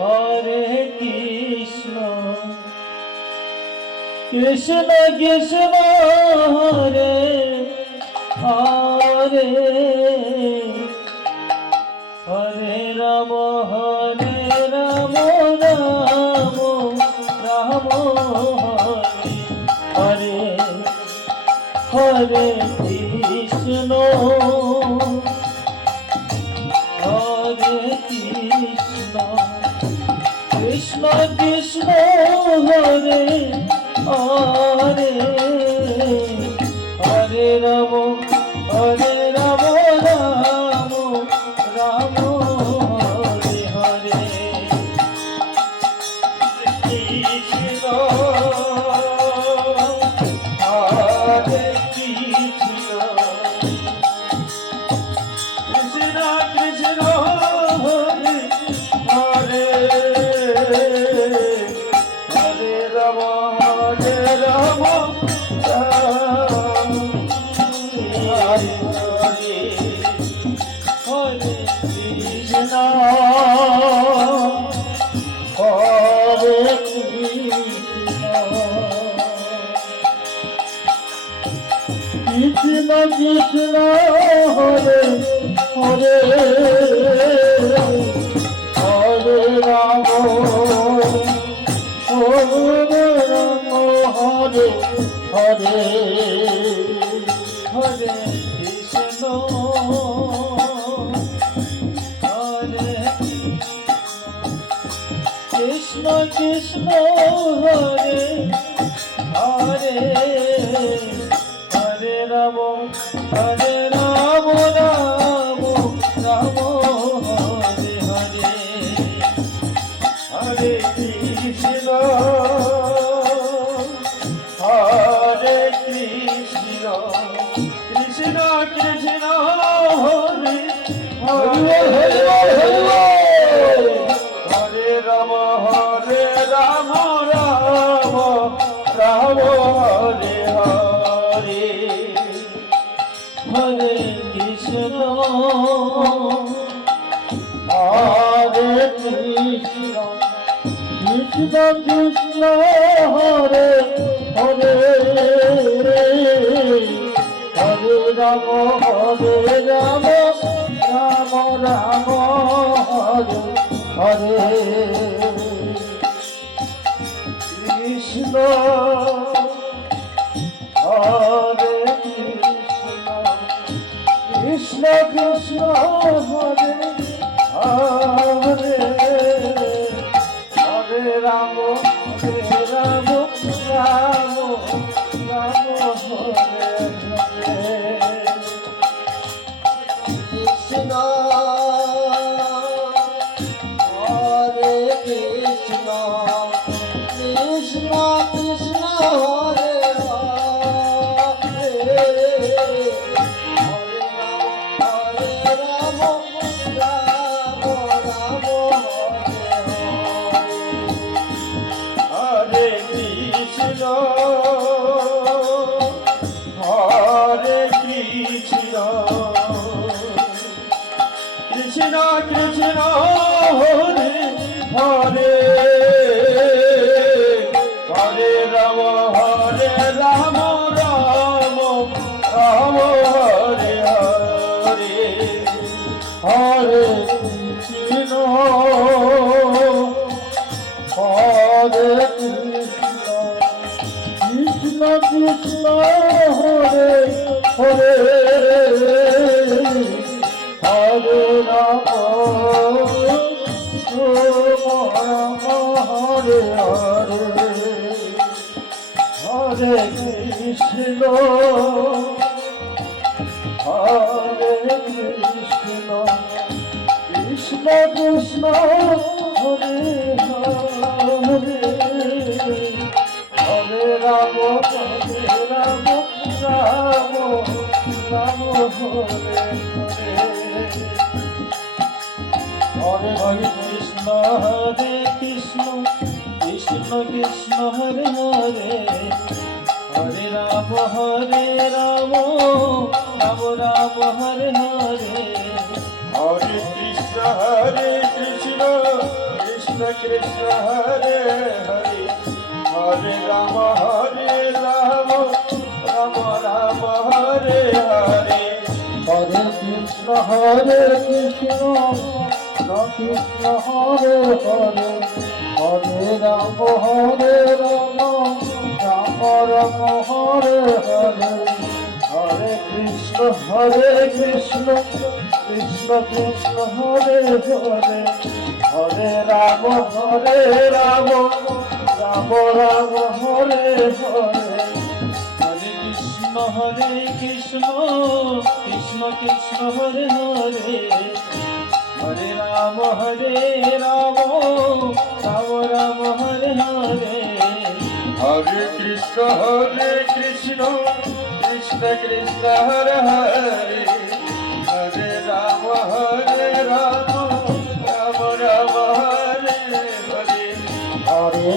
হরে কৃষ্ণ কৃষ্ণ কৃষ্ণ হরে হরে হরে রাম রাম রাম হরে হরে কৃষ্ণ হরে কৃষ্ণ কৃষ্ণ কৃষ্ণ হরে হরে হরে রাম রাম রাম হরে হরে কৃষ্ণ হরে কৃষ্ণ কৃষ্ণ কৃষ্ণ হরে হরে হরে রাম রাম হরে হরে হরে কৃষ্ণ হরে কৃষ্ণ কৃষ্ণ হরে হরে হরে রাম হরে হরে হরে কৃষ্ণ হরে কৃষ্ণ কৃষ্ণ হরে হরে হরে রাম রাম রাম হরে হরে হরে কৃষ্ণ হরে কৃষ্ণ কৃষ্ণ কৃষ্ণ হরে হরে হরে রাম রাম রাম হরে হরে হরে কৃষ্ণ হরে কৃষ্ণ কৃষ্ণ কৃষ্ণ হরে হরে হরে রাম রাম রাম হরে হরে কৃষ্ণ হরে কৃষ্ণ কৃষ্ণ হরে হরে হরে রাম রাম রাম হরে হরে কৃষ্ণ হরে কৃষ্ণ কৃষ্ণ কৃষ্ণ হরে কৃষ্ণ কৃষ্ণ হরে হরে হরে রাম রাম রাম হরে হরে হরে কৃষ্ণ হরে কৃষ্ণ কৃষ্ণ কৃষ্ণ হরে হরে হরে রাম হরে হরে হরে কৃষ্ণ হরে কৃষ্ণ কৃষ্ণ কৃষ্ণ হরে হরে হরে রাম রাম রাম হরে হরে হরে কৃষ্ণ হরে কৃষ্ণ কৃষ্ণ কৃষ্ণ হরে হরে হরে রাম রাম রাম হরে হরে হরে কৃষ্ণ কৃষ্ণ কৃষ্ণ হরে হরে হরে রাম রাম রাম হরে হরে হরে কৃষ্ণ কৃষ্ণ কৃষ্ণ হরে হরে হরে রাম রাম রাম হরে হরে হরে কৃষ্ণ কৃষ্ণ কৃষ্ণ হরে হরে হরে রাম রাম রাম হরে হরে হরে কৃষ্ণ কৃষ্ণ কৃষ্ণ হরে হরে হরে রাম রাম রাম হরে হরে হরে কৃষ্ণ কৃষ্ণ কৃষ্ণ হরে হরে হরে রাম রাম রাম হরে হরে হরে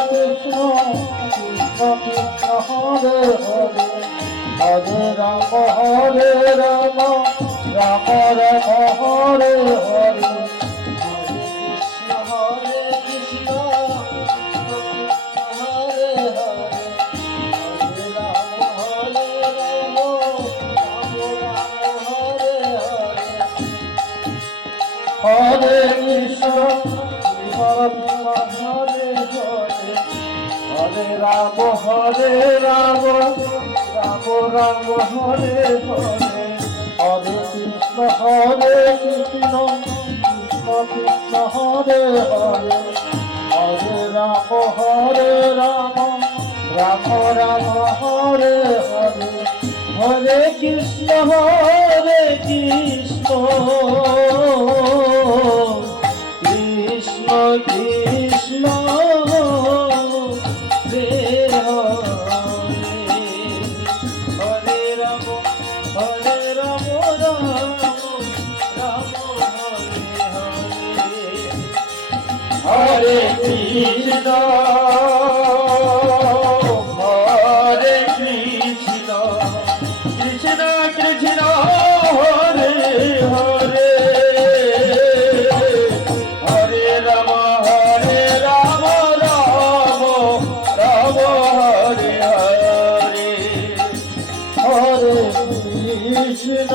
কৃষ্ণ কৃষ্ণ কৃষ্ণ হরে হরে হরে রাম রাম রাম হরে হরে কৃষ্ণ হরে হরে রাম রাম হরে হরে কৃষ্ণ হরে হরে হরে রাম রাম রাম হরে হরে হরে কৃষ্ণ কৃষ্ণ কৃষ্ণ হরে হরে হরে রাম রাম রাম হরে হরে হরে কৃষ্ণ কৃষ্ণ কৃষ্ণ রে হরে রাম রাম হরে কৃষ্ণ কৃষ্ণ কৃষ্ণ হরে হরে হরে রাম রাম রাম হরে হরে হরে কৃষ্ণ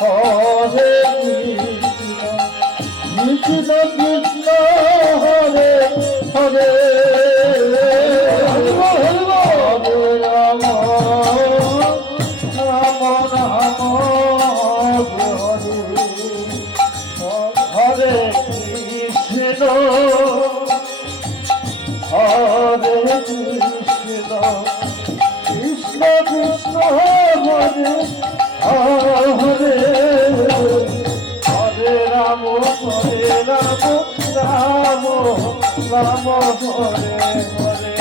হরে কৃষ্ণ কৃষ্ণ হরে হরে হরে রাম রাম রাম হরে কৃষ্ণ হরে কৃষ্ণ কৃষ্ণ কৃষ্ণ হরে হরে হরে রাম রাম রাম হরে হরে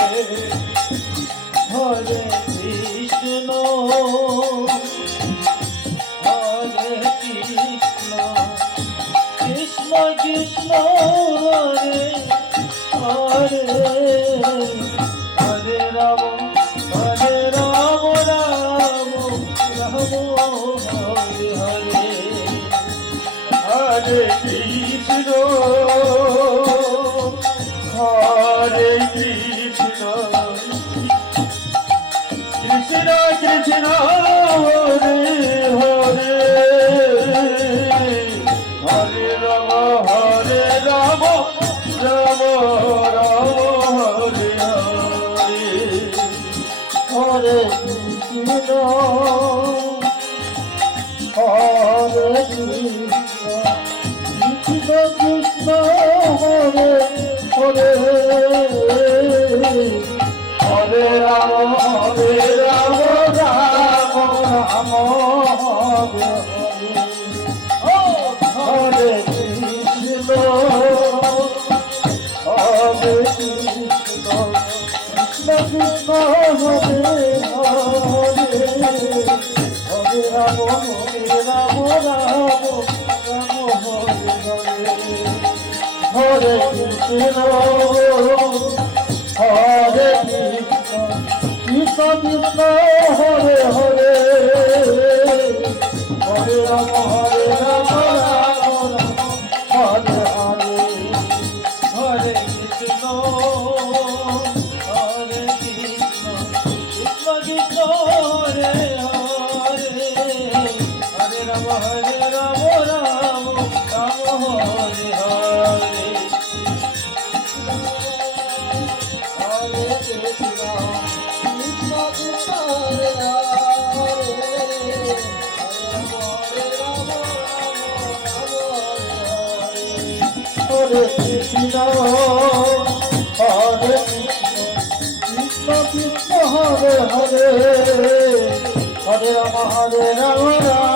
হরে কৃষ্ণ হরে কৃষ্ণ কৃষ্ণ কৃষ্ণ হরে হরে হরে রাম রাম রাম হরে হরে হরে কৃষ্ণ হরে কৃষ্ণ কৃষ্ণ কৃষ্ণ হরে হরে হরে রাম রাম রাম হরে হরে হরে কৃষ্ণ হরে কৃষ্ণ কৃষ্ণ কৃষ্ণ হরে হরে হরে রাম রাম রাম হরে হরে কৃষ্ণ হরে কৃষ্ণ কৃষ্ণ কৃষ্ণ হরে হরে হরে রাম রাম হরে কৃষ্ণ হরে কৃষ্ণ কৃষ্ণ কৃষ্ণ হরে হরে হরে রাম রাম হরে রাম রাম রাম হরে হরে হরে কৃষ্ণ কৃষ্ণ কৃষ্ণ হরে হরে হরে রাম হরে কৃষ্ণ হরে কৃষ্ণ কৃষ্ণ হরে হরে হরে রাম রাম